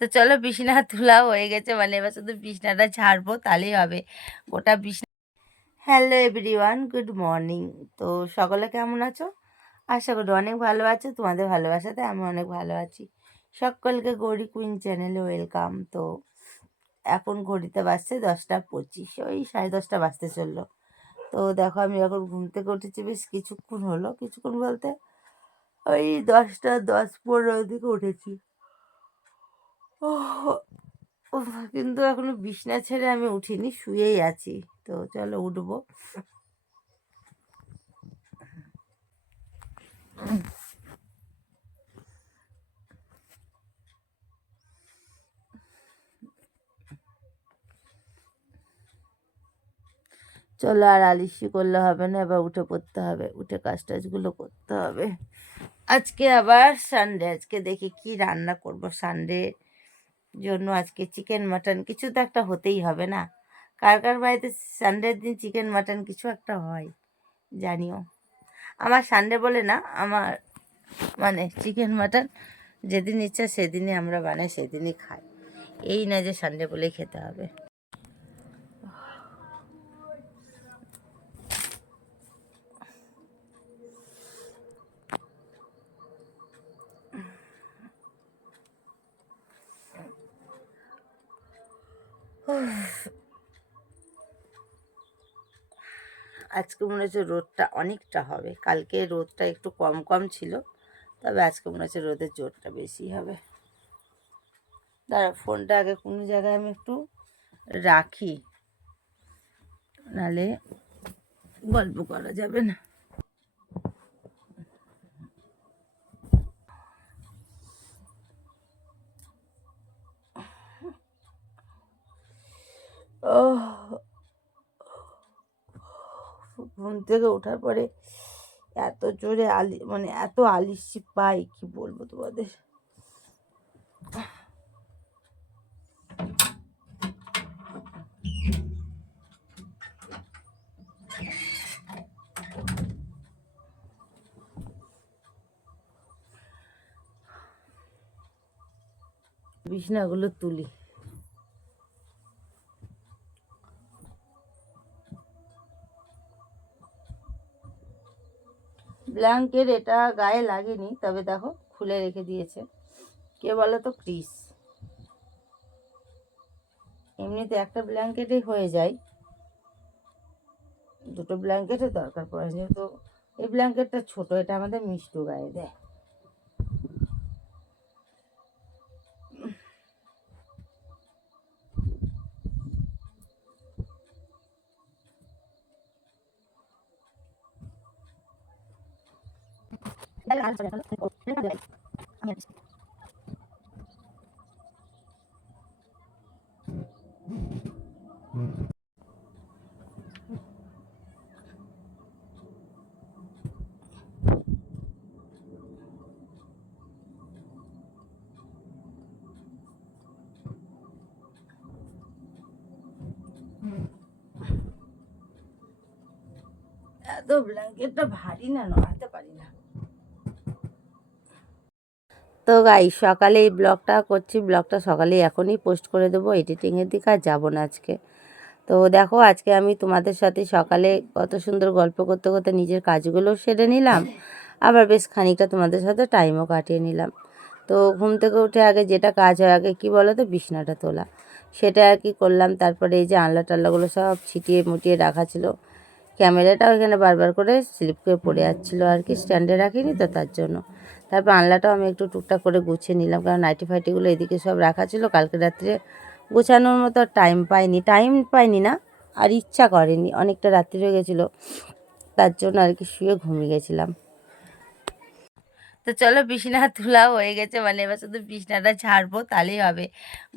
তো চলো বিছনা তোলা হয়ে গেছে মানে এবার শুধু বিছনাটা ছাড়বো তাহলেই হবে। গোটা বিছনা হ্যালো এভরিওয়ান গুড মর্নিং তো সকলে কেমন আছো? আশা করি অনেক ভালো আছো, তোমাদের ভালোবাসাতে আমি অনেক ভালো আছি। সকলকে গৌরী কুইন চ্যানেলে ওয়েলকাম তো এখন ঘড়িতে বাজছে দশটা পঁচিশ, ওই সাড়ে দশটা বাজতে চলল। তো দেখো আমি এখন ঘুম থেকে উঠেছি, বেশ কিছুক্ষণ হলো। কিছুক্ষণ বলতে ওই দশটা, দশ পনেরো দিকে উঠেছি। ও কিন্তু এখনও বিছনা ছেড়ে আমি উঠিনি, শুয়েই আছি। তো চলো উঠবো। চলো আর আলিশি করলে হবে না, এবার উঠে পড়তে হবে, উঠে কাজ টাজগুলো করতে হবে। আজকে আবার সানডে আজকে দেখি কি রান্না করব সানডে জন্য। আজকে চিকেন মাটন কিছু তো একটা হতেই হবে না। কার কার বাড়িতে সানডের দিন চিকেন মাটন কিছু একটা হয়, জানিও। আমার সানডে বলে না, আমার মানে চিকেন মাটন যেদিন ইচ্ছা সেদিনই আমরা বানাই, সেদিনই খাই। এই না যে সানডে বলেই খেতে হবে। আজকে মনে হচ্ছে রোদটা অনেকটা হবে। কালকে রোদটা একটু কম কম ছিল, তবে আজকে মনে হচ্ছে রোদের জোরটা বেশি হবে। দাঁড়া, ফোনটা আগে কোনো জায়গায় আমি একটু রাখি, নালে গল্প করা যাবে না। ঘুম থেকে ওঠার পরে এত জোরে আলি মানে এত আলিসি পাই, কি বলব তোমাদের? বিছনাগুলো তুলি। ব্ল্যাঙ্কেট এটা গায়ে লাগেনি, তবে দেখো খুলে রেখে দিয়েছে। কে বলো তো? ক্রিস। এমনিতে একটা ব্ল্যাঙ্কেটেই হয়ে যায়। দুটো ব্ল্যাঙ্কেটের দরকার পড়ে, যেহেতু এই ব্ল্যাঙ্কেটটা ছোট, এটা আমাদের মিষ্টু গায়ে দেয়। এত ব্ল্যাঙ্কেটটা ভারী না নড়াতে পারি না। তো গাই সকালে এই ব্লগটা করছি। ব্লগটা সকালে এখনই পোস্ট করে দেবো। এডিটিংয়ের দিকে আর যাব না আজকে। তো দেখো, আজকে আমি তোমাদের সাথে সকালে কত সুন্দর গল্প করতে করতে নিজের কাজগুলোও সেরে নিলাম। আবার বেশ খানিকটা তোমাদের সাথে টাইমও কাটিয়ে নিলাম। তো ঘুম থেকে উঠে আগে যেটা কাজ হয়, আগে কী বলো তো, বিছনাটা তোলা। সেটা আর কি করলাম। তারপরে এই যে আনলা টাল্লাগুলো সব ছিটিয়ে মুটিয়ে রাখা ছিল। ক্যামেরাটাও এখানে বারবার করে স্লিপ করে পড়ে যাচ্ছিল আর কি। স্ট্যান্ডে রাখিনি তো তার জন্য। তারপর আনলাটাও আমি একটু টুকটাক করে গুছিয়ে নিলাম, কারণ নাইটি ফাইটিগুলো এদিকে সব রাখা ছিল, কালকে রাত্রে গোছানোর মতো টাইম পাইনি টাইম পাইনি না, আর ইচ্ছা করেনি, অনেকটা রাত্রি হয়ে গেছিল, তার জন্য আর কি শুয়ে ঘুমিয়ে গেছিলাম। তো চলো বিছনা তোলা হয়ে গেছে মানে এবার শুধু বিছনাটা ছাড়বো তাহলেই হবে।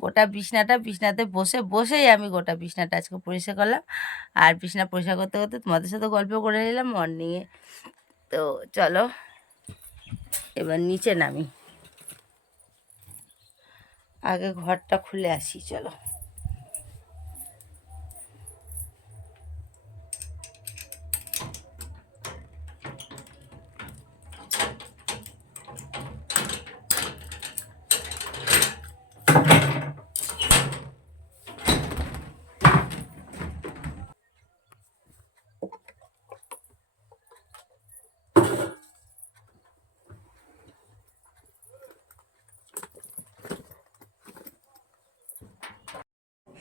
গোটা বিছনাটা বিছনাতে বসে, বসেই আমি গোটা বিছনাটা আজকে পরিষ্কার করলাম, আর বিছনা পরিষ্কার করতে করতে তোমাদের সাথে গল্প করে নিলাম মর্নিংয়ে তো চলো। এবার নিচে নামি আগে ঘরটা খুলে আসি চলো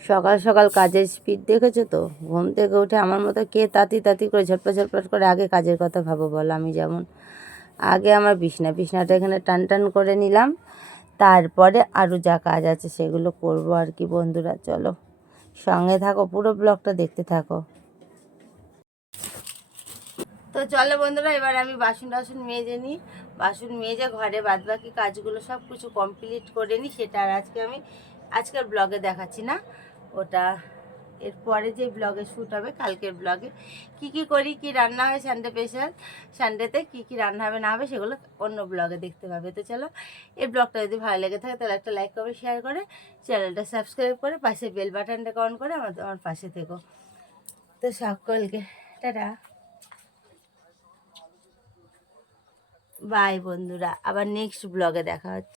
সকাল সকাল কাজের স্পিড দেখেছ তো? ঘুম থেকে উঠে আমার মতো কে তাতি তাতি করে ঝটপট ঝটপট করে আগে কাজের কথা ভাবো, বলো আমি যেমন। আগে আমার বিছনা, বিছনাটা এখানে টান টান করে নিলাম। তারপরে আরও যা কাজ আছে সেগুলো করব আর কি বন্ধুরা, চলো। সঙ্গে থাকো, পুরো ব্লগটা দেখতে থাকো। তো চলো বন্ধুরা, এবার আমি বাসন টাসন মেজে নিই। বাসন মেজে ঘরে বাদ বাকি কাজগুলো সব কিছু কমপ্লিট করে নিই, সেটা আর আজকে আমি, আজকের ব্লগে দেখাচ্ছি না। ওটা। এরপরে যে ব্লগে শ্যুট হবে, কালকের ব্লগে কি কি করি, কি রান্না হয় সানডে স্পেশাল সানডেতে কি কি রান্না হবে, না হবে, সেগুলো অন্য ব্লগে দেখতে পাবে। তো চলো, এই ব্লগটা যদি ভালো লেগে থাকে, তাহলে একটা লাইক করে শেয়ার করে চ্যানেলটা সাবস্ক্রাইব করে, পাশে বেল বাটনটা অন করে আমার আমার পাশে থেকো। তো সকলকে, টাটা। বাই বন্ধুরা, আবার নেক্সট ব্লগে দেখা হচ্ছে।